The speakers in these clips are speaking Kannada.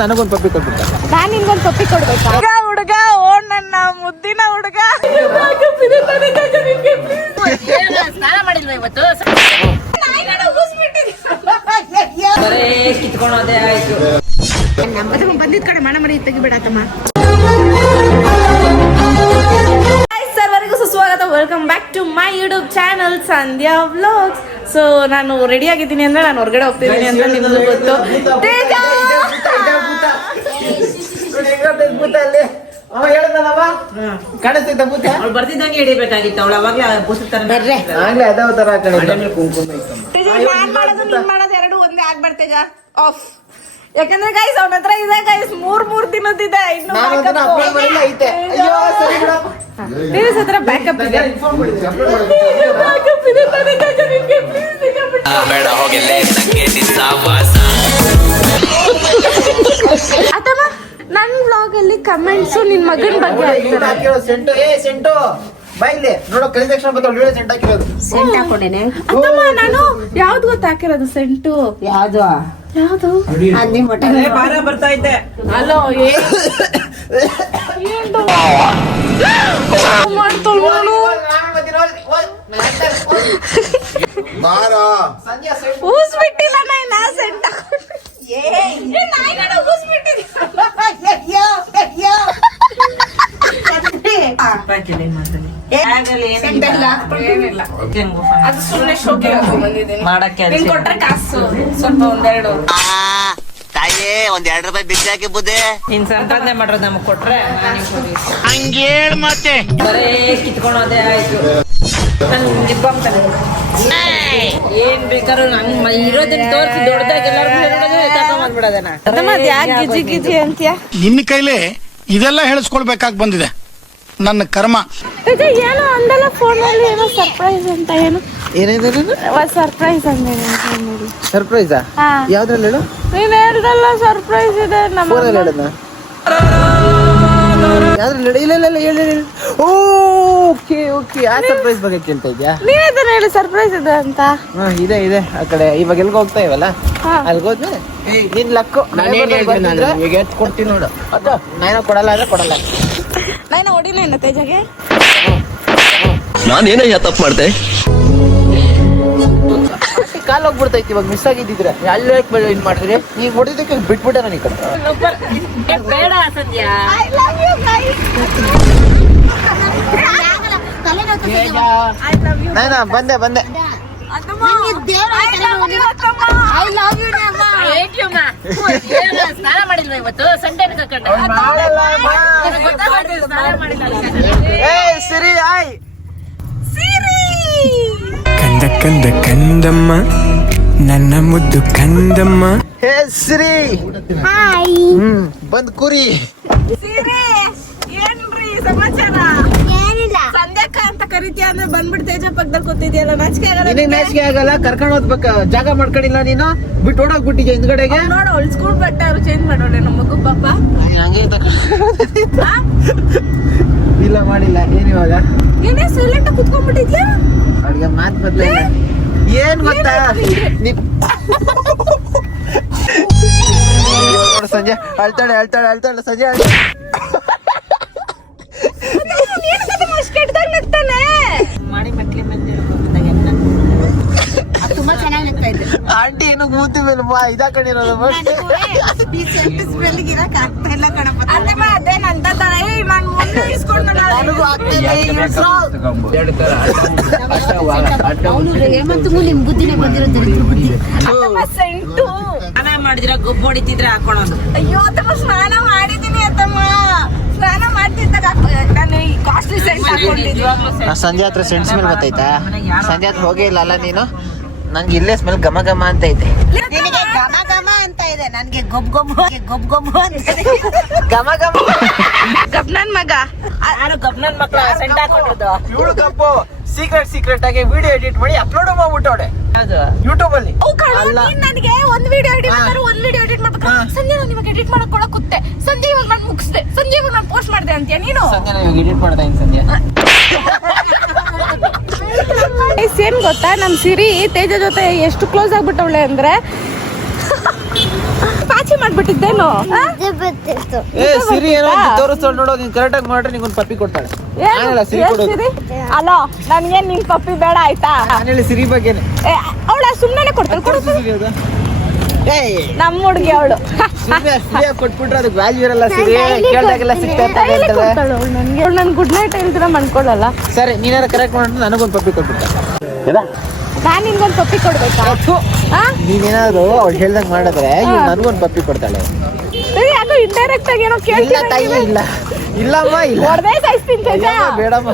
ನನಗೊಂದು ಪಪ್ಪಿ ಕೊಟ್ಬಿಟ್ಟ. ನಾನು ನಿನ್ಗೊಂದು ಪಪ್ಪಿ ಕೊಡ್ಬೇಕಾ? ಹುಡುಗ ಓ ನನ್ನ ಮುದ್ದಿನ ಹುಡುಗ. ಸ್ನಾನ ಮಾಡಿಲ್ವ ಇವತ್ತು? ಕಿತ್ಕೊಳ್ಳೋದೇ ಆಯ್ತು. ಬಂದಿದ್ ಕಡೆ ಮನ ಮನೆ ತೆಗಿಬಿಡಾಕಮ್ಮ. ಸುಸ್ವಾಗತ. Welcome back to my YouTube channel Sandhya vlogs. So ನಾನು ರೆಡಿ ಆಗಿದ್ದೀನಿ ಅಂದ್ರೆ ನಾನು ಹೊರಗಡೆ ಹೋಗ್ತಿದ್ದೀನಿ ಅಂತ ನಿಮ್ಗೆ ಗೊತ್ತು. ತೇಜ ಬರ್ತಿದ್ದಂಗೆ ಹಿಡಿಬೇಕಾಗಿತ್ತು ಅವಳು. ಅವಾಗ್ಲೇ ಮಾಡೋದು ಎರಡು ಒಂದೇ ಆಗ್ಬಾರ್ದು ತೇಜ. ಆಫ್. ಯಾಕಂದ್ರೆ ಗೈಸ್ ಅವನ ಹತ್ರ ಇದೆ ಗೈಸ್ ಮೂರ್ ದಿನದಿದೆ. ಇನ್ನು ಹತ್ರ ಬ್ಯಾಕಪ್ ಇದೆ. ಅಥವಾ ನನ್ ವ್ಲಾಗ್ ಅಲ್ಲಿ ಕಮೆಂಟ್ಸ್ ನಿನ್ ಮಗನ್ ಬಗ್ಗೆ ಸೆಂಟ್ ಹಾಕೊಂಡೇನೆ. ಅಥವಾ ನಾನು ಯಾವ್ದು ಗೊತ್ತಾಕಿರೋದು ಸೆಂಟು? ಯಾವ್ದು ಬಾರ ಬರ್ತಾ ಇದ್ದೆ. ಹಲೋ ಊಸ್ಬಿಟ್ಟಿಲ್ಲ ನಾ ಸೆಂಟ್ ಅದು ಸುಮ್ಮನೆ ಶೋಕೆ ಬಂದಿದ್ದೀನಿ. ಕೊಟ್ರೆ ಕಾಸು ಸ್ವಲ್ಪ ಒಂದೆರಡು ತಾಯೇ ಒಂದ್2 ರೂಪಾಯಿ ಬಿಚ್ಚಿ ಹಾಕಿ ಬುದ್ಧಿ. ಇನ್ ಸಂಪಾದನೆ ಮಾಡೋದು ನಮಗ್ ಕೊಟ್ರೆ ಹಂಗೇಳ್ ಮತ್ತೆ ಬರೇ ಕಿತ್ಕೊಳ್ಳೋದೇ ಆಯ್ತು. ಏನ್ ಬೇಕಾದ್ರು ನಂಗ್ ಇರೋದನ್ನ ತೋರಿಸಿ ದೊಡ್ಡದಾಗಿ ಎಲ್ಲರೂ ಯಾಕೆ ಗಿಜಿ ಗಿಜಿ ಅಂತ್ಯಾ? ನಿನ್ನ ಕೈಲೇ ಇದೆಲ್ಲ ಹೇಳಿಸ್ಕೊಳ್ಬೇಕಾಗಿ ಬಂದಿದೆ ನನ್ನ ಕರ್ಮ. ಏನೋ ಅಂದಲ್ಲ ಫೋನಲ್ಲಿ ಏನೋ ಸರ್ಪ್ರೈಸ್ ಅಂತ. ಏನು ಸರ್ಪ್ರೈಸ್ ಅಂದೆ? ಸರ್ಪ್ರೈಸಾ? ಯಾವ್ದ್ರಲ್ಲಿ ಹೇಳು? ನೀನ್ ಹೇಳ್ದಲ್ಲ ಸರ್ಪ್ರೈಸ್ ಇದೆ ನಮ್ಮ. ಯಾವ್ದ್ರಲ್ಲಿ ಇಲ್ಲ ಹೇಳಿ. ಓಕೆ ಆ ಸರ್ಪ್ರೈಸ್ ಬಗ್ಗೆ ಕೇಳ್ತಾ ಇದ್ಯಾ? ನೀವೇ ತಾನೇ ಹೇಳಿ ಸರ್ಪ್ರೈಸ್ ಇದೆ ಅಂತ. ಇದೆ ಆ ಕಡೆ. ಇವಾಗ ಎಲ್ಗ ಹೋಗ್ತಾ ಇವಲ್ಲ, ಅಲ್ಗ ಹೋದ್ಮೇಲೆ ನಿನ್ ಲಕ್ಕು ಕೊಡ್ತೀನಿ ನೋಡು. ನಾನು ಕೊಡಲ್ಲ ಅಂದ್ರೆ ಕೊಡಲ್ಲ. ನಾನು ಹೊಡಿಲೇನ ತೇಜಗೆ? ನಾನೇನಯ್ಯ ತಪ್ಪು ಮಾಡ್ದೆ? ಕಾಲ್ ಹೋಗ್ಬಿಡ್ತೈತಿ. ಇವಾಗ ಮಿಸ್ ಆಗಿದ್ದಿದ್ರೆ ಅಲ್ಲೇ ಇನ್ ಮಾಡಿದ್ರೆ ಈಗ ಹೊಡಿದಕ್ಕೆ ಬಿಟ್ಬಿಟ್ಟೆ ನನಗೆ. ಬೇಡ ಸಂಧ್ಯಾ. ಬಂದೆ ಸ್ನಾನ ಮಾಡಿಲ್ವ ಇವತ್ತು? ಸಂಡೇ ಸಿರಿ ಆಯ್ ಕಂದ ಕಂದಮ್ಮ ನನ್ನ ಮುದ್ದು ಕಂದಮ್ಮ. ಹೇ ಸಿರಿ ಬಂದ್ ಕುರಿ. ಏನ್ರಿ ಸಮಾಚಾರ? ಏನಿಲ್ಲ. ಸಂಧ್ಯಾಕ ಅಂತ ಕರಿತೀಯ ಅಂದ್ರೆ ಬಂದ್ಬಿಟ್ಟು ತೇಜ ಪಕ್ಕದಲ್ಲಿ ಕೂತಿದ್ಯಲ್ಲ, ನಾಚಿಕೆ ಆಗಲ್ಲ? ನಿನಗೆ ನಾಚಿಕೆ ಆಗಲ್ಲ? ಕರ್ಕೊಂಡು ಹೋಗ್ಬೇಕ, ಜಾಗ ಮಾಡ್ಕೊಂಡಿಲ್ಲ ನೀನು, ಬಿಟ್ಟು ಓಡೋಗ್ಬಿಟ್ಟಿದ್ಯಾ ಹಿಂದ್ಗಡೆಗೆ. ನೋಡು ಅವಳು ಸ್ಕೂಲ್ ಬಟ್ಟೆ ಅವ್ರು ಚೇಂಜ್ ಮಾಡೋಣ ನಮ್ಮ ಮಗು ಪಾಪ. ಹಂಗೆ ಇಲ್ಲ ಮಾಡಿಲ್ಲ. ಏನಿವಾಗ ಏನೇ ಸೈಲೆಂಟ್ ಕುತ್ಕೊಂಡ್ಬಿಟ್ಟಿದ್ಯಾ? ಅವ್ರಿಗೆ ಮಾತು ಬದಲಿಲ್ಲ. ಏನ್ ಗೊತ್ತಾ ಸಂಜೆ ಅಳ್ತಾಳೆ ಸಂಜೆ ಮಾಡಿ ಮಕ್ಳಿ ತುಂಬಾ ಚೆನ್ನಾಗಿ ನಗ್ತಾ ಇದ್ದೆ. ಆಂಟಿ ಏನು ಮೂತಿ ಮೇಲೆ ಇದಾಕೊಂಡಿರೋದು. ಸ್ನಾನ ಮಾಡಿದ್ರ ಗೊಬ್ಬ ಹೊಡಿತಿದ್ರೆ ಹಾಕೊಳೋದು. ಅಯ್ಯೋ ತಮ್ಮ ಸ್ನಾನ ಮಾಡಿದೀನಿ ಅತ್ತಮ್ಮ. ಸ್ನಾನ ಮಾಡ್ತಿದ್ದಾಗ ನಾನು ಈ ಕಾಸ್ಟ್ಲಿ ಸೆಂಟ್ ಹಾಕೊಂಡಿದ್ದೆ. ಸಂಜೆ ಹತ್ರ ಸೆಂಟ್ ಸ್ಮೆಲ್ ಗೊತ್ತಾಯ್ತಾ? ಸಂಜೆ ಹತ್ರ ಹೋಗೇ ಇಲ್ಲ ಅಲ್ಲ ನೀನು? ನಂಗೆ ಇಲ್ಲೇ ಸ್ಮೆಲ್ ಘಮ ಅಂತ ಐತೆ. ನಿನಗೆ ಘಮ ಅಂತ ಇದೆ, ನನ್ಗೆ ಗೊಬ್ಬ ಅಂತ ಇದೆ. ಗಬ್ನನ್ ಮಗ ಯಾರು ಗಬ್ನನ್ ಮಕ್ಳು ಸೆಂಟ್ ಹಾಕೊಂಡಿರೋದು? ಇವಳು ಗಬ್ಬು ಸೀಕ್ರೆಟ್ ಆಗಿ ವಿಡಿಯೋ ಎಡಿಟ್ ಮಾಡಿ ಅಪ್ಲೋಡ್ ಮಾಡ್ಬಿಟ್ಟವಳೆ ಯೂಟ್ಯೂಬ್ ಅಲ್ಲಿ. ನನಗೆ ಒಂದ್ ವಿಡಿಯೋ ಎಡಿಟ್ ಮಾಡ್ಬೇಕು. ಸಂಜೆ ನಾನು ಇವಾಗ ಎಡಿಟ್ ಮಾಡಕ್ ಕೊಡಕ್ ಕೂತೆ. ಸಂಜೆ ಇವಾಗ ನಾನು ಮುಗಿಸ್ದೆ. ಸಂಜೆ ಇವಾಗ ನಾನು ಪೋಸ್ಟ್ ಮಾಡ್ದೆ ಅಂತೀಯ ನೀನು? ಎಡಿಟ್ ಮಾಡ್ತಾ ಇದ್ದೀನಿ ಸಂಜೆ. ಸೇಮ್ ಗೊತ್ತಾ, ನಮ್ ಸಿರಿ ತೇಜ ಜೊತೆ ಎಷ್ಟು ಕ್ಲೋಸ್ ಆಗ್ಬಿಟ್ಟವಳೆ ಅಂದ್ರೆ ಪಾಚಿ ಮಾಡ್ಬಿಟ್ಟಿದ್ದೇನು ಏ ಸಿರಿ ಏನೋ ತೋರಿಸ್ತಾಳೆ ನೋಡೋ, ನೀನ್ ಕರೆಕ್ಟ್ ಆಗಿ ಮಾಡ್ರೆ ನಿಂಗೊಂದು ಪಪ್ಪಿ ಕೊಡ್ತಾಳೆ. ನಾನೆಲ್ಲ ಸಿರಿ ಕೊಡೋದು. ಅಲೋ ನನ್ಗೇನ್ ನಿನ್ ಪಪ್ಪಿ ಬೇಡ ಆಯ್ತಾ? ನಾನೆಲ್ಲ ಸಿರಿ ಬಗ್ಗೆನೆ. ಅವಳ ಸುಮ್ಮನೆ ಕೊಡ್ತಾಳೆ ಕೊಡು. ನಮ್ಮ ಹುಡುಗಿ ಅವಳು ಕೊಟ್ಬಿಟ್ರೆ ಅದಕ್ಕೆ ವ್ಯಾಲ್ಯೂ ಇರಲ್ಲ. ಸಿರಿ ಕೇಳ್ದಾಗೆಲ್ಲ ಸಿಗ್ತಾ ನನ್ ಗುಡ್ ನೈಟ್ ಹೇಳ್ತೀರ ಮನ್ಕೊಳಲ್ಲ. ಸರಿ, ನೀನಾರ ಕರೆಕ್ಟ್ ಮಾಡ್ರೆ ನನಗೊಂದು ಪಪ್ಪಿ ಕೊಟ್ಬಿಟ್ಟ. ನಾನ್ ನಿನ್ಗೊಂದು ಪಪ್ಪಿ ಕೊಡ್ಬೇಕಾ? ನೀನೇನಾದ್ರು ಅವ್ಳು ಹೇಳ್ದಂಗ್ ಮಾಡಿದ್ರೆ ನನಗೊಂದು ಪಪ್ಪಿ ಕೊಡ್ತಾಳೆ. ಯಾಕೋ ಇಂಡೈರೆಕ್ಟ್ ಆಗಿ ಏನೋ ಇಲ್ಲ ತಾಯಿ, ಇಲ್ಲ ಇಲ್ಲಮ್ಮ, ಇಲ್ಲ ಹೊಡೆದೇ ಸಾಯಿಸ್ತೀನಿ ತೇಜ. ಬೇಡಮ್ಮ.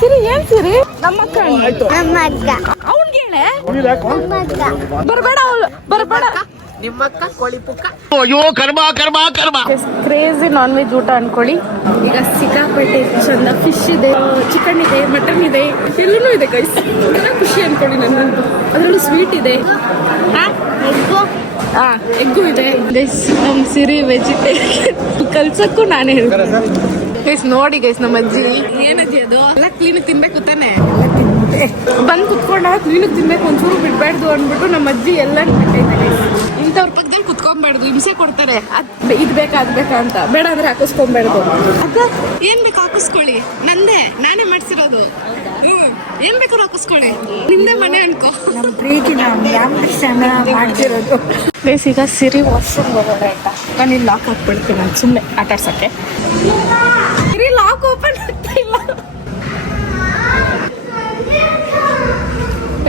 ಸಿರಿ ಏನ್ ಸಿರಿ? ನಮ್ಮ ಅವ್ನ್ಗೆ ಹೇಳೆ ಬರ್ಬೇಡ, ಅವಳು ಬರ್ಬೇಡ. ನಿಮ್ಮಕ್ಕ ಕೋಳಿ ಪುಕ್ಕ. ಅಯ್ಯೋ ಕರ್ಮ ಕರ್ಮ ಕರ್ಮ. ಕ್ರೇಜಿ ನಾನ್ ವೆಜ್ ಊಟ ಅನ್ಕೊಳ್ಳಿ. ಈಗ ಸಿಕ್ಕಾಪಟ್ಟೆ ಚಂದ ಫಿಶ್ ಇದೆ, ಚಿಕನ್ ಇದೆ, ಮಟನ್ ಇದೆ, ಎಲ್ಲೂ ಇದೆ ಗೈಸ್. ಖುಷಿ ಅನ್ಕೊಳ್ಳಿ ನನ್ನಂತೂ. ಅದರಲ್ಲೂ ಸ್ವೀಟ್ ಇದೆ, ಎಗ್ಗು ಇದೆ ಗೈಸ್. ನಮ್ ಸಿರಿ ವೆಜಿಟೇರಿಯನ್ ಕಲ್ಸಕ್ಕೂ ನಾನೇ ಹೇಳ್ತೀನಿ ಗೈಸ್. ನೋಡಿ ಗೈಸ್, ನಮ್ಮ ಅಜ್ಜಿ ಏನಜ್ಜಿ ಅದು ಎಲ್ಲ ಕ್ಲೀನ್ ತಿನ್ಬೇಕು ತಾನೆ. ಬಂದ್ ಕುತ್ಕೊಂಡಾಗ ಕ್ಲೀನ್ ತಿನ್ಬೇಕು, ಒಂಚೂರು ಬಿಡ್ಬಾರ್ದು ಅಂದ್ಬಿಟ್ಟು ನಮ್ಮ ಅಜ್ಜಿ ಎಲ್ಲ ಬಿಟ್ಟೈತೆ ಗೈಸ್. ಇಂಥವ್ರ ಪಕ್ಕದಲ್ಲಿ ಕುತ್ಕೊಂಡ್ಬಾರ್ದು, ಹಿಂಸೆ ಕೊಡ್ತಾರೆ. ಇದ್ ಬೇಕಾ ಅದ್ ಬೇಕಾ ಅಂತ. ಬೇಡ ಅಂದ್ರೆ ಹಾಕಿಸ್ಕೊಂಡ್ಬಾರ್ದು. ಅದ ಏನ್ ಬೇಕು ಹಾಕಿಸ್ಕೊಳ್ಳಿ, ನಂದೇ, ನಾನೇ ಮಾಡ್ಸಿರೋದು. ಏನ್ ಬೇಕಾದ್ರೂ ಹಾಕಿಸ್ಕೊಳ್ಳಿ, ನಿಂದೇ ಮನೆ ಅನ್ಕೋ. ಮಾಡ್ತಿರೋದು ಗೈಸ್. ಈಗ ಸಿರಿ ವಾಶ್ರೂಮ್ ಬರೋಣ ಆಯ್ತಾ? ನಾನು ಇಲ್ಲಿ ಲಾಕ್ ಹಾಕ್ಬಿಡ್ತೀನಿ, ನಾನು ಸುಮ್ಮನೆ ಆಟ ಆಡ್ಸಕ್ಕೆ. ಸಿರಿ ಲಾಕ್ ಓಪನ್ ಆಗ್ತಾ ಇಲ್ಲ.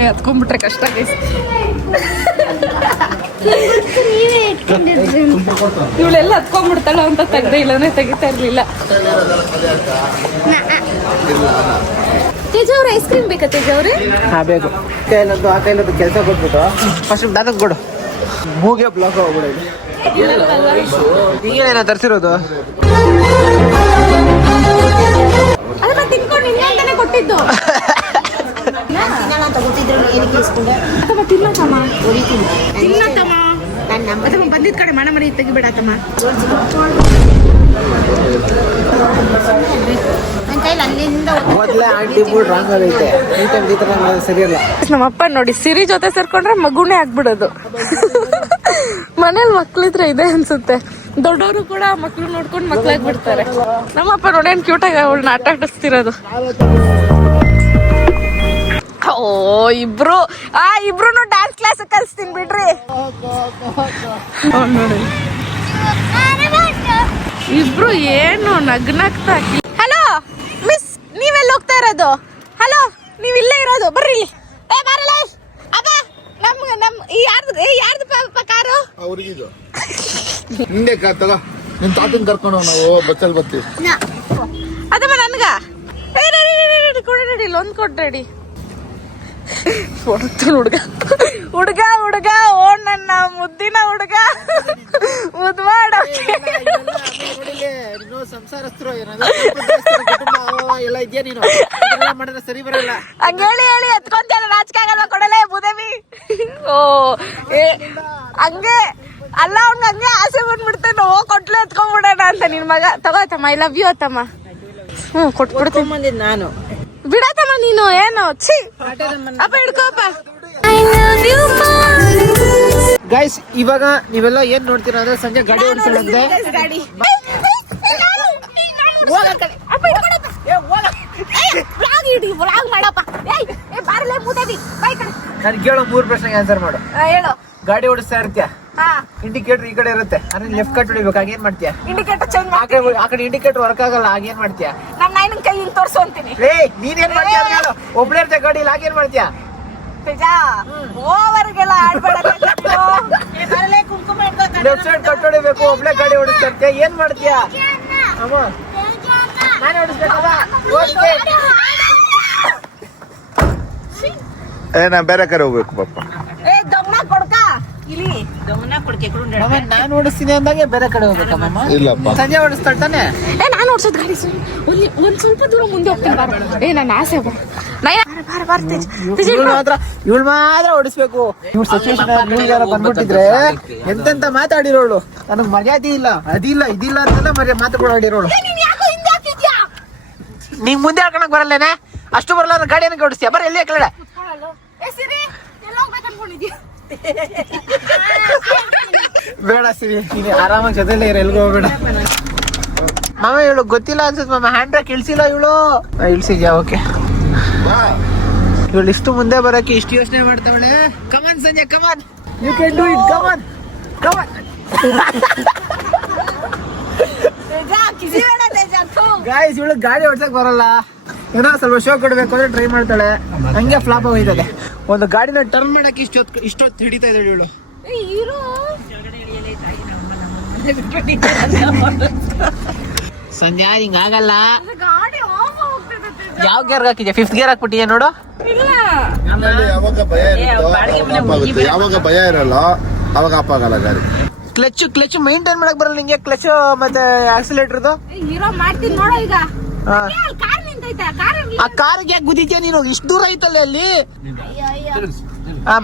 ಹತ್ಕೊಂಡ್ಬಿಟ್ರೆ ಕಷ್ಟ ಗೈಸ್. ಇವಳೆಲ್ಲ ಹತ್ಕೊಂಡ್ಬಿಡ್ತಾಳ ಅಂತ ತೆಗ್ದೆ, ಇಲ್ಲಂದ್ರೆ ತೆಗಿತಾ ಇರ್ಲಿಲ್ಲ. ತೇಜ ಅವ್ರ ಐಸ್ ಕ್ರೀಮ್ ಬೇಕಾ? ತೇಜ ಅವ್ರೆ ಬೇಕು. ಕೈಲದ್ದು ಆ ಕೈಲದ್ದು ಕೆಲಸ ಕೊಟ್ಬಿಟ್ಟು ಫಸ್ಟ್ ದಾದಕ್ ಕೊಡು. ಮೂಗೆ ಬ್ಲಾಕ್ ಹೋಗ್ಬಿಡ. ಈಗೇನ ತರಿಸಿರೋದು? ಅದನ್ನ ತಿನ್ಕೊಂಡು ನಿನ್ನೆ ಕೊಟ್ಟಿದ್ದು. ತಿನ್ನತಮ್ಮ ಅದಮ್ಮ ಬಂದಿದ್ ಕಡೆ ಮನ ಮನೆ ತೆಗಿಬೇಡತ್ತಮ್ಮ. ಮೊದ್ಲೇ ಆಂಟಿ ಮೂಡ್ ರಾಂಗ್ ಆಗೈತೆ. ಈ ತರ ಸರಿಯಲ್ಲ. ನಮ್ಮಪ್ಪ ನೋಡಿ, ಸಿರಿ ಜೊತೆ ಸೇರ್ಕೊಂಡ್ರೆ ಮಗುನೇ ಆಗ್ಬಿಡೋದು. ಮನೇಲಿ ಮಕ್ಳಿದ್ರೆ ಇದೆ ಅನ್ಸುತ್ತೆ. ದೊಡ್ಡವರು ಕೂಡ ಮಕ್ಳು ನೋಡ್ಕೊಂಡು ಮಕ್ಳಾಗ್ಬಿಡ್ತಾರೆ. ನಮ್ಮಪ್ಪ ನೋಡಿ ಏನ್ ಕ್ಯೂಟಾಗಿ ಅವಳನ್ನ ಆಟ ಆಡಿಸ್ತಿರೋದು. ಓ ಇಬ್ರು ಡ್ಯಾನ್ಸ್ ಕ್ಲಾಸ್ ಕಲಿಸ್ತೀನಿ ಬಿಡ್ರಿ. ನೋಡಿ ಇಬ್ರು ಏನು ನಗ್ನಗ್ತಾ. ಹಲೋ ಮಿಸ್, ನೀವೆಲ್ಲ ಹೋಗ್ತಾ ಇರೋದು? ಹಲೋ, ನೀವ್ ಇಲ್ಲೇ ಇರೋದು? ಬರ್ರಿ ಇಲ್ಲಿ. ಬರಲ್ಲ ಅಬ್ಬ. ನಮ್ ಯಾರ್ದು ಕಾರು? ಅವ್ರಿಗಿದು ಹಿಂದೆ ತಗೋ, ನಿನ್ ತಾತನ್ ಕರ್ಕೊಂಡು ನಾವು ಬಸ್ಸಲ್ಲಿ ಬರ್ತೀವಿ. ಅದಮ್ಮ ನನ್ಗ ಕೊಡಿ, ಲೊಂದ್ ಕೊಡ್ರಿ. ಹುಡುಗ ಓ ನನ್ನ ಮುದ್ದಿನ ಹುಡುಗ, ಮುದ್ ಮಾಡ. ಸಂಸಾರಸ್ಥರು ಎಲ್ಲ ಇದೆಯಾ ನೀನು? ಮಾಡಿದ್ರೆ ಸರಿ ಬರಲ್ಲ. ಹಂಗ ಹೇಳಿ ಎತ್ಕೊಂತೇನೆ, ನಾಚಿಕೆ ಆಗಲ್ವಾ ಕೊಡಲೇ ಬುದವಿ? ಓ ಹಂಗೆ ಅಲ್ಲ, ಅವ್ನ ಹಂಗೆ ಆಸೆ ಬಂದ್ಬಿಡ್ತೇನೆ. ಕೊಟ್ಲೆ ಎತ್ಕೊಂಡ್ಬಿಡೋಣ ಅಂತ ನಿನ್ ಮಗ. ತಗೋತಮ್ಮ, ಐ ಲವ್ ಯು ಅತ್ತಮ್ಮ. ಕೊಟ್ಬಿಡ್ತೀನಿ ನಾನು. ಬಿಡತಮ್ಮ ನೀನು. ಏನು ಛೀ ಅಪ್ಪ, ಹಿಡ್ಕೋಪ್ಪ. ಗೈಸ್, ಇವಾಗ ನೀವೆಲ್ಲ ಏನ್ ನೋಡ್ತೀರಾ ಅಂದ್ರೆ ಸಂಜೆ ಗಾಡಿ ಓಡಿಸೋದಂತೆ. ನಾನು ಕೇಳೋ 3 ಪ್ರಶ್ನೆಗೆ ಆನ್ಸರ್ ಮಾಡು. ಹೇಳು. ಗಾಡಿ ಓಡಿಸ್ತಾ ಇರ್ತೀಯ, ಇಂಡಿಕೇಟರ್ ಈ ಕಡೆ ಇರುತ್ತೆ, ಅದ್ರ ಲೆಫ್ಟ್ ಕಟ್ ಹೊಡಿಬೇಕು, ಆಗೇನ್ ಮಾಡ್ತೀಯ? ಇಂಡಿಕೇಟರ್ ಚೇಂಜ್ ಆ ಕಡೆ ಇಂಡಿಕೇಟರ್ ವರ್ಕ್ ಆಗಲ್ಲ, ಆಗೇನ್ ಮಾಡ್ತೀಯ? ನನ್ನ ನಾಯಿನ ಕೈ ಹಿಂಗ್ ತೋರ್ಸು ಅಂತೀನಿ. ನೀನೇನ್ ಮಾಡ್ತೀಯ? ಒಬ್ಳೆ ಇರ್ತೀಯ ಗಾಡಿಲಿ, ಆಗೇನ್ ಮಾಡ್ತೀಯ? ಓವರ್ಗೆಲ್ಲ ಆಡ್ಬೇಡ. ಲೆಫ್ಟ್ ಸೈಡ್ ಕಟ್ ಹೊಡಿಬೇಕು, ಒಬ್ಳೆ ಗಾಡಿ ಓಡಿಸ್ತಾ ಇರ್ತೀಯ, ಏನ್ ಮಾಡ್ತೀಯ? ಅಮ್ಮ ನಾನೇ ಓಡಿಸ್ಬೇಕಲ್ಲ. ನಾ ಬೇರೆ ಕಡೆ ಹೋಗ್ಬೇಕು ಪಾಪ. ನಾನು ಓಡಿಸ್ತೀನಿ ಅಂದಾಗೆ ಬೇರೆ ಕಡೆ ಹೋಗ್ಬೇಕಮ್ಮ. ಇಲ್ಲಪ್ಪ, ಸಂಜೆ ಓಡಿಸ್ತಾಳೆ ತಾನೆ. ನಾನು ಓಡಿಸೋದು ಗಾಡಿ ಒಂದ್ ಸ್ವಲ್ಪ ದೂರ ಮುಂದೆ ಹೋಗ್ತೀನಿ. ನನ್ನ ಆಸೆ ಇವಳು ಮಾತ್ರ ಓಡಿಸ್ಬೇಕು. ಇವ್ಳು ಸಿಚುವೇಶನ್ ಬಂದ್ಬಿಟ್ಟಿದ್ರೆ ಎಂತೆಂತ ಮಾತಾಡಿರೋಳು. ನನಗ್ ಮರ್ಯಾದೆ ಇಲ್ಲ, ಅದಿಲ್ಲ ಇದಿಲ್ಲ ಅಂತೆಲ್ಲ ಮಾತಾಡಿರೋಳು. ನೀವ್ ಮುಂದೆ ಹಾಕೋಣಕ್ ಬರಲ್ಲೇನೆ? ಅಷ್ಟು ಬರಲ್ಲ ಗಾಡಿ ಏನಕ್ಕೆ ಓಡಿಸ್ತೀಯ? ಬರ ಎಲ್ಲಿ ಕೆಳಗಡೆ ಬೇಡ ಸಿರಿ, ನೀನು ಆರಾಮಾಗಿ ಜೊತೆಲೇ ಇರು, ಎಲ್ಗೂ ಹೋಗ್ಬೇಡ. ಮಾಮ ಇವಳು ಗೊತ್ತಿಲ್ಲ ಅನ್ಸುತ್ತೆ ಮಾಮ, ಹ್ಯಾಂಡ್ ಬ್ರೇಕ್ ಇಳಿಸಿಲ್ಲ ಇವಳು. ಇಳಿಸಿದ್ಯಾ? ಓಕೆ. ಇವಳು ಇಷ್ಟು ಮುಂದೆ ಬರಕ್ಕೆ ಇಷ್ಟು ಯೋಚನೆ ಮಾಡ್ತಾವಳೆ. ಕಮಾನ್ ಸಂಜೆ, come on, you can do it, come on come on. Guys, ಇವಳು ಗಾಡಿ ಓಡ್ಸಕ್ ಬರಲ್ಲ, ಏನೋ ಸ್ವಲ್ಪ ಶೋ ಕೊಡ್ಬೇಕು ಅಂದ್ರೆ ಟ್ರೈ ಮಾಡ್ತಾಳೆ, ಹಂಗೆ ಫ್ಲಾಪ್ ಆಗೋಯ್ತದೆ. ಒಂದು ಗಾಡಿನ ಟರ್ನ್ ಮಾಡಕ್ಕೆ ಇಷ್ಟೊತ್ತು ಹಿಡಿತಾ ಇದ್ದಾಳೆ ಇವಳು. ಸಂಧ್ಯಾ ಹಿಂಗ ಆಗಲ್ಲ. ಯಾವ ಗೇರ್ ಹಾಕಿದ್ಯಾ? 5th ಗೇರ್ ಹಾಕ್ಬಿಟ್ಟಿದ್ಯಾ ನೋಡು. ಯಾವಾಗ ಭಯ ಇರಲ್ಲ ಅವಾಗ ಅಪ್ಪ ಆಗಲ್ಲ ಗಾಡಿ. ಕ್ಲಚ್ ಮೈಂಟೈನ್ ಮಾಡಕ್ ಬರಲ್ಲ ನಿಂಗೆ, ಕ್ಲಚ್ ಮತ್ತೆ ಆಕ್ಸಿಲೇಟರ್ದು. ಆ ಕಾರ್ಗೆ ಯಾಕೆ ಗುದ್ದಿದ್ಯಾ ನೀನು? ಇಷ್ಟು ದೂರ ಐತಲ್ಲ ಅಲ್ಲಿ.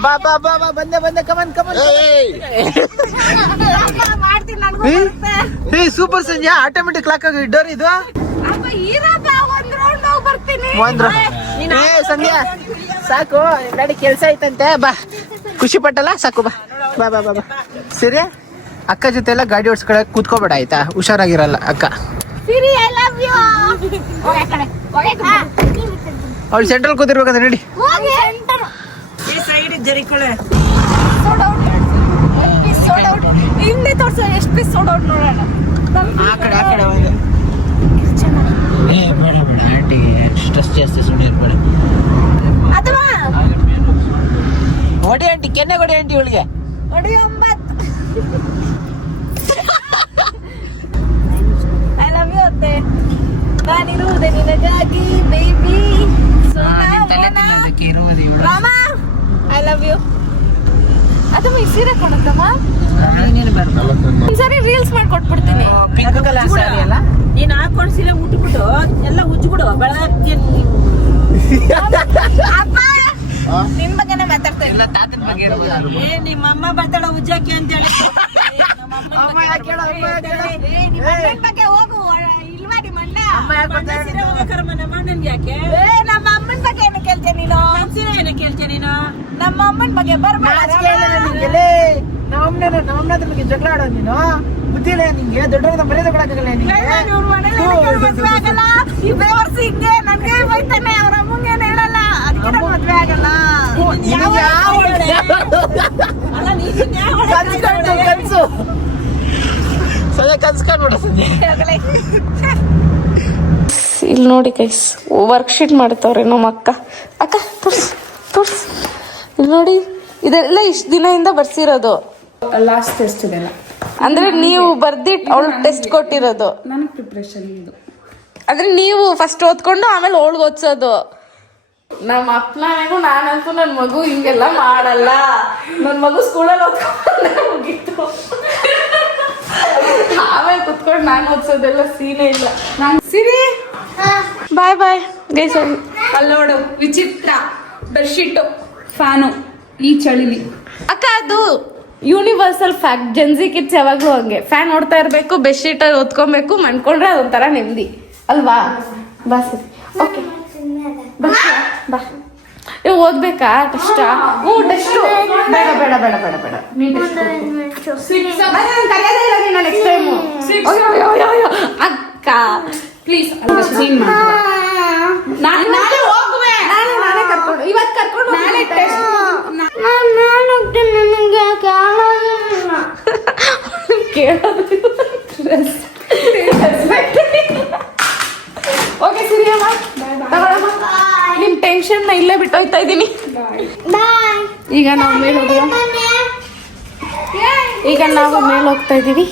ಬಾ ಬಾ ಬಾ ಬಾ, ಬಂದೆ ಕಮನ್ ಕಮನ್. ಸೂಪರ್ ಸಂಜೆ, ಆಟೋಮೆಟಿಕ್ ಲಾಕ್ ಆಗಿ ಡೋರ್ ಇದು. ಸಂಧ್ಯಾ ಸಾಕು, ಗಾಡಿ ಕೆಲ್ಸ ಐತಂತೆ, ಬಾ. ಖುಷಿ ಪಟ್ಟಲ್ಲ, ಸಾಕು, ಬಾ ಬಾ ಬಾ ಬಾ ಬಾ. ಸರಿ, ಅಕ್ಕ ಜೊತೆ ಎಲ್ಲ ಗಾಡಿ ಓಡಿಸ್ಕೊಳಕ್ ಕೂತ್ಕೋಬೇಡ ಆಯ್ತಾ, ಹುಷಾರಾಗಿರಲ್ಲ ಅಕ್ಕ. ಅವಳು ಸೆಂಟ್ರಲ್ ಕೂತಿರ್ಬೇಕಂದ್ರೆ ನಡಿ. ಎಷ್ಟು ಪೀಸ್ ಸೋಡ್ ಔಟ್ ನೋಡೋಣ. ಆ ಕಡೆ ಒಂದು. ಬೇಡ ಆಂಟಿ, ಸ್ಟ್ರೆಸ್ ಜಾಸ್ತಿ, ಸುಮ್ಮನೆ ಇರ್ಬೇಡ. ಹೊಡಿ ಆಂಟಿ, ಕೆನ್ನೆ ಹೊಡಿ ಆಂಟಿ ಇವಳಿಗೆ. ಐ ಲವ್ ಯು ಅತ್ತೆ, ನಾನಿರುವುದೇ ನಿನಗಾಗಿ ಬೇಬಿ. I love you. ಅದಮ್ಮ ಈ ಸೀರೆ ಕೊಡುತ್ತಮ್ಮ, ಸರಿ ರೀಲ್ಸ್ ಮಾಡ್ಕೊಟ್ಬಿಡ್ತೀನಿ. ಪಿಂಕ್ ಕಲರ್ ಸಾರಿ ಅಲ್ಲ ನೀನ್ ಹಾಕೊಂಡ್ ಸೀರೆ ಉಟ್ಬಿಟ್ಟು ಎಲ್ಲ ಉಜ್ಬಿಡು ಬೆಳಗ್ಗೆ. ನಿಮ್ ಬಗ್ಗೆನೇ ಮಾತಾಡ್ತಾ ಇಲ್ಲ, ತಾತನ ಬಗ್ಗೆ ನಿಮ್ಮ ಅಮ್ಮ ಬರ್ತಾಳ ಉಜ್ಜಾಕಿ ಅಂತ ಹೇಳಿ. ನಮ್ಮ ಬಗ್ಗೆ ಹೋಗು, ಇಲ್ವಾ ನಿಮ್ಮ ಅಣ್ಣ ಸೀರೆ ಹೋಗ್ಬೇಕಾರ ನಮ್ಮ ಅಣ್ಣನ್ಗೆ ಯಾಕೆ? ನಮ್ಮ ಅಮ್ಮನ ಬಗ್ಗೆ ಏನು ಕೇಳ್ತೇನೆ ನೀನು? ಸೀರೆ ಏನು ಕೇಳ್ತೇನೆ ನೀನು? ನಮ್ಮ ಅಮ್ಮನ ಬಗ್ಗೆ ಬರ್ಬೇಡ. ನಮ್ಮನ್ನ ಬಗ್ಗೆ ಜಗಳ ಆಡೋದು ನೀನು, ಬುದ್ಧಿ ಇಲ್ಲ ನಿಂಗೆ. ದೊಡ್ಡವ್ರ ಮರ್ಯಾದೆ ಕೊಡಕ್ಕಾಗಲ್ಲ ನಿಂಗೆ. ಮದ್ವೆ ಆಗಲ್ಲ, ಈ ಬೇವರ್ಸ್ ಹಿಂಗೆ ನನ್ಗೆ ಬೈತಾನೆ, ಅವ್ರ ಅಮ್ಮಂಗೇನು ಹೇಳಲ್ಲ, ಅದಕ್ಕೆ ನಾನು ಮದ್ವೆ ಆಗಲ್ಲ. ಕನ್ಸು ಸದ್ಯ ಕನ್ಸ್ಕೊಂಡ್ಬಿಡ ಸಂಜೆ. ಇಲ್ಲಿ ನೋಡಿ ಗೈಸ್, ವರ್ಕ್ಶೀಟ್ ಮಾಡ್ತಾವ್ರೆ ನಮ್ಮ ಅಕ್ಕ. ತೋರ್ಸ್ ಇಲ್ಲಿ ನೋಡಿ, ಇದೆಲ್ಲ ಇಷ್ಟು ದಿನದಿಂದ ಬರ್ಸಿರೋದು. ಲಾಸ್ಟ್ ಟೆಸ್ಟ್ ಇದೆಲ್ಲ ಅಂದ್ರೆ ನೀವು ಬರ್ದಿಟ್ಟು ಅವಳು ಟೆಸ್ಟ್ ಕೊಟ್ಟಿರೋದು. ನನಗೆ ಪ್ರಿಪ್ರೇಷನ್ ಇದು. ಅಂದ್ರೆ ನೀವು ಫಸ್ಟ್ ಓದ್ಕೊಂಡು ಆಮೇಲೆ ಅವಳಿಗೆ ಓದ್ಸೋದು. ನಮ್ಮ ಅಪ್ಪನಾಗೂ ನಾನಂತೂ ನನ್ನ ಮಗು ಹಿಂಗೆಲ್ಲ ಮಾಡಲ್ಲ. ನನ್ನ ಮಗು ಸ್ಕೂಲಲ್ಲಿ ಓದ್ಕೊಂಡೆ ಮುಗೀತು, ಆಮೇಲೆ ಕುತ್ಕೊಂಡು ನಾನು ಓದ್ಸೋದೆಲ್ಲ ಸೀನೇ ಇಲ್ಲ. ನಾನು ಸಿರಿ ಬಾಯ್ ಗೈಸ್. ಅಲ್ಲಿ ನೋಡು, ವಿಚಿತ್ರ ಬೆಡ್ಶೀಟು, ಫ್ಯಾನು ಈ ಚಳಿಲಿ. ಅಕ್ಕ ಅದು ಯೂನಿವರ್ಸಲ್ ಫ್ಯಾಕ್ಟ್, ಜೆನ್ಸಿ ಕಿಡ್ಸ್ ಯಾವಾಗ್ಲೂ ಹಂಗೆ ಫ್ಯಾನ್ ನೋಡ್ತಾ ಇರ್ಬೇಕು, ಬೆಡ್ಶೀಟ್ ಓದ್ಕೊಬೇಕು, ಮನ್ಕೊಂಡ್ರೆ ಅದೊಂಥರ ನೆಮ್ಮದಿ ಅಲ್ವಾ? ಬಾ ಸರಿ, ಓಕೆ ಬಾ. ನೀವು ಓದ್ಬೇಕಾ? ಟೆಸ್ಟಾ? ಹ್ಞೂ ಟೆಸ್ಟು. ಬೇಡ ನೀನು ನೆಕ್ಸ್ಟ್ ಟೈಮು. ಅಕ್ಕ ಪ್ಲೀಸ್ ನಾಳೆ ಹೋಗುವೆ, ನಾಳೆ ಕರ್ಕೊಂಡು, ಇವತ್ತು ಕರ್ಕೊಂಡು ನಾಳೆ ಟೆಸ್ಟ್. ಓಕೆ ಸರಿಯಮ್ಮ, ನಿಮ್ ಟೆನ್ಷನ್ ನ ಇಲ್ಲೇ ಬಿಟ್ಟೋಗ್ತಾ ಇದ್ದೀನಿ. ಈಗ ನಾವು ಮೇಲೆ ಹೋಗ್ತಾ ಇದೀವಿ.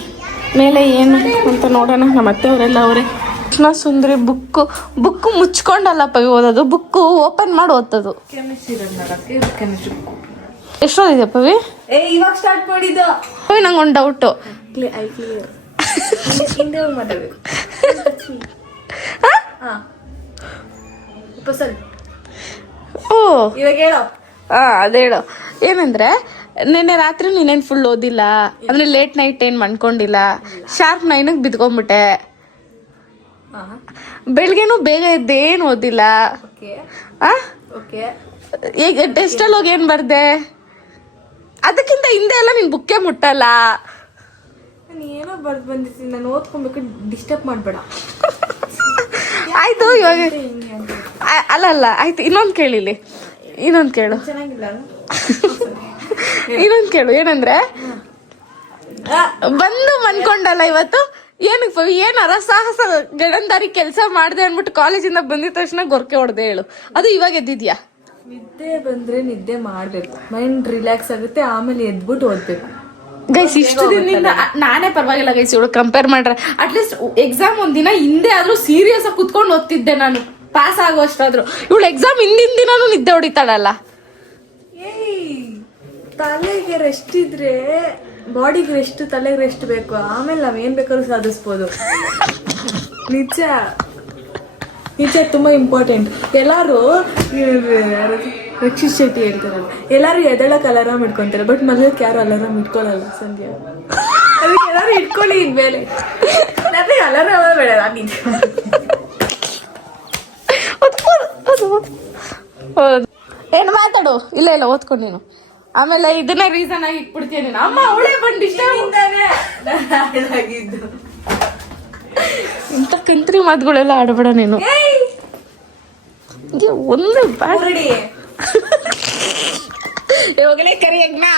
ಮೇಲೆ ಏನು ಅಂತ ನೋಡೋಣ. ನಮ್ಮ ಅತ್ತೆಯವರೆಲ್ಲ ಅವರೇ. ಕೃಷ್ಣ ಸುಂದರಿ ಬುಕ್ಕು ಮುಚ್ಕೊಂಡಲ್ಲ ಪವಿ ಓದೋದು, ಬುಕ್ಕು ಓಪನ್ ಮಾಡಿ ಓದ್ತದು. ಎಷ್ಟೋದಿದೆ ಪವಿ? ಇವಾಗ ಸ್ಟಾರ್ಟ್ ಮಾಡಿದ್ದು ಪವಿ, ನಂಗೊಂದು ಡೌಟು. ಓ ಇವಾಗ ಹೇಳೋ. ಅದೇ ಹೇಳು. ಏನಂದ್ರೆ ನಿನ್ನೆ ರಾತ್ರಿ ನೀನೇನು ಫುಲ್ ಓದಿಲ್ಲ, ಅಂದ್ರೆ ಲೇಟ್ ನೈಟ್ ಏನು ಮಾಡ್ಕೊಂಡಿಲ್ಲ, ಶಾರ್ಪ್ 9ಗೆ ಬಿದ್ಕೊಂಡ್ಬಿಟ್ಟೆ. ಬೆಳಗ್ಗೆನೂ ಬೇಗ ಎದ್ದೇನು ಓದಿಲ್ಲ. ಈಗ ಟೆಸ್ಟಲ್ಲಿ ಹೋಗಿ ಏನು ಬರ್ದೆ? ಅದಕ್ಕಿಂತ ಹಿಂದೆ ಎಲ್ಲ ನೀನ್ ಬುಕ್ಕೇ ಮುಟ್ಟಲ್ಲ. ನಾನು ಏನೋ ಬರ್ದು ಬಂದಿದ್ದೀನಿ, ನಾನು ಓದ್ಕೊಬೇಕು, ಡಿಸ್ಟರ್ಬ್ ಮಾಡಬೇಡ. ಆಯ್ತು ಇವಾಗ ಅಲ್ಲ ಆಯ್ತು. ಇನ್ನೊಂದು ಕೇಳಿಲಿ, ಇನ್ನೊಂದು ಕೇಳು. ಚೆನ್ನಾಗಿಲ್ಲ. ಇನ್ನೊಂದು ಕೇಳು. ಏನಂದ್ರೆ ಬಂದು ಮನ್ಕೊಂಡಲ್ಲ ಇವತ್ತು ಏನಾರ ಸಾಹಸ ಗಡಂದಾರಿ ಕೆಲಸ ಮಾಡ್ದೆ ಅನ್ಬಿಟ್ಟು ಕಾಲೇಜಿಂದ ಬಂದಿದ ತಕ್ಷಣ ಗೊರ್ಕೆ ಹೊಡೆದೆ ಹೇಳು. ಅದು ಇವಾಗ ಎದ್ದಿದ್ಯಾ? ನಿದ್ದೆ ಬಂದ್ರೆ ನಿದ್ದೆ ಮಾಡ್ಬೇಕು, ಮೈಂಡ್ ರಿಲ್ಯಾಕ್ಸ್ ಆಗುತ್ತೆ, ಆಮೇಲೆ ಎದ್ಬಿಟ್ಟು ಓದ್ಬೇಕು. ಗೈಸ್ ಇಷ್ಟು ದಿನದಿಂದ ನಾನೇ ಪರವಾಗಿಲ್ಲ ಗೈಸ್, ಇವಳು ಕಂಪೇರ್ ಮಾಡ್ರೆ ಅಟ್ಲೀಸ್ಟ್ ಎಕ್ಸಾಮ್ ಒಂದಿನ ಹಿಂದೆ ಆದ್ರೂ ಸೀರಿಯಸ್ ಆಗಿ ಕುತ್ಕೊಂಡು ಓದ್ತಿದ್ದೆ ನಾನು, ಪಾಸ್ ಆಗೋಷ್ಟಾದ್ರು. ಇವಳು ಎಕ್ಸಾಮ್ ಹಿಂದಿನ ದಿನಾನು ನಿದ್ದೆ ಹೊಡಿತಾಳಲ್ಲ. ತಲೆಗೆ ರೆಸ್ಟ್ ಇದ್ರೆ ಬಾಡಿಗೆ ರೆಸ್ಟ್, ತಲೆಗೆ ರೆಸ್ಟ್ ಬೇಕು, ಆಮೇಲೆ ನಾವೇನ್ ಬೇಕಾದ್ರೂ ಸಾಧಿಸ್ಬೋದು. ನಿಜ ನಿಜ, ತುಂಬಾ ಇಂಪಾರ್ಟೆಂಟ್. ಎಲ್ಲಾರು ರಕ್ಷಿತ್ ಶೆಟ್ಟಿ ಹೇಳ್ತಾರಲ್ಲ, ಎಲ್ಲಾರು ಎದಳಕ್ ಅಲಾರಾಮ್ ಇಟ್ಕೊಂತಾರೆ, ಬಟ್ ಮಲ್ಗಕ್ಕೆ ಯಾರು ಅಲಾರಾಮ್ ಇಟ್ಕೊಳ್ಳಲ್ಲ. ಸಂಧ್ಯಾ ಅದಕ್ಕೆ ಎಲ್ಲಾರು ಇಟ್ಕೊಳ್ಳಿ ಇನ್ಮೇಲೆ. ನನಗೆ ಅಲಾರಾಮ ಬೇಡ, ಏನು ಮಾತಾಡು. ಇಲ್ಲ ಓದ್ಕೊಂಡು ನೀನು ಆಮೇಲೆ ಇದನ್ನ ರೀಸನ್ ಆಗಿ ಇಟ್ಬಿಡ್ತೀಯ ನೀನು. ಅಮ್ಮ ಅವಳೇ ಬಂದು ಇಂಥ ಕಂತ್ರಿ ಮಾತುಗಳೆಲ್ಲ ಆಡಬೇಡ ನೀನು. ಒಂದು ಹೋಗಲೇ ಕರಿಯಗ್ನಾ.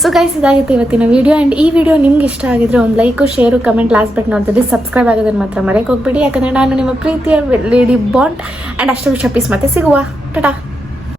ಸೊ ಗೈಸ್, ಇದಾಗಿತ್ತು ಇವತ್ತಿನ ವಿಡಿಯೋ. ಆ್ಯಂಡ್ ಈ ವಿಡಿಯೋ ನಿಮ್ಗೆ ಇಷ್ಟ ಆಗಿದ್ರೆ ಒಂದು like, share, comment, last but ನೋಡ್ತಿದ್ರೆ ಸಬ್ಸ್ಕ್ರೈಬ್ ಆಗೋದನ್ನ ಮಾತ್ರ ಮರೆಯಕ್ಕೆ ಹೋಗ್ಬೇಡಿ. ಯಾಕಂದರೆ ನಾನು ನಿಮ್ಮ ಪ್ರೀತಿಯ ಲೇಡಿ ಬಾಂಡ್ ಆ್ಯಂಡ್ ಅಷ್ಟು ವಿಷ ಪೀಸ್ ಮತ್ತೆ ಸಿಗುವ. ಟಾಟಾ.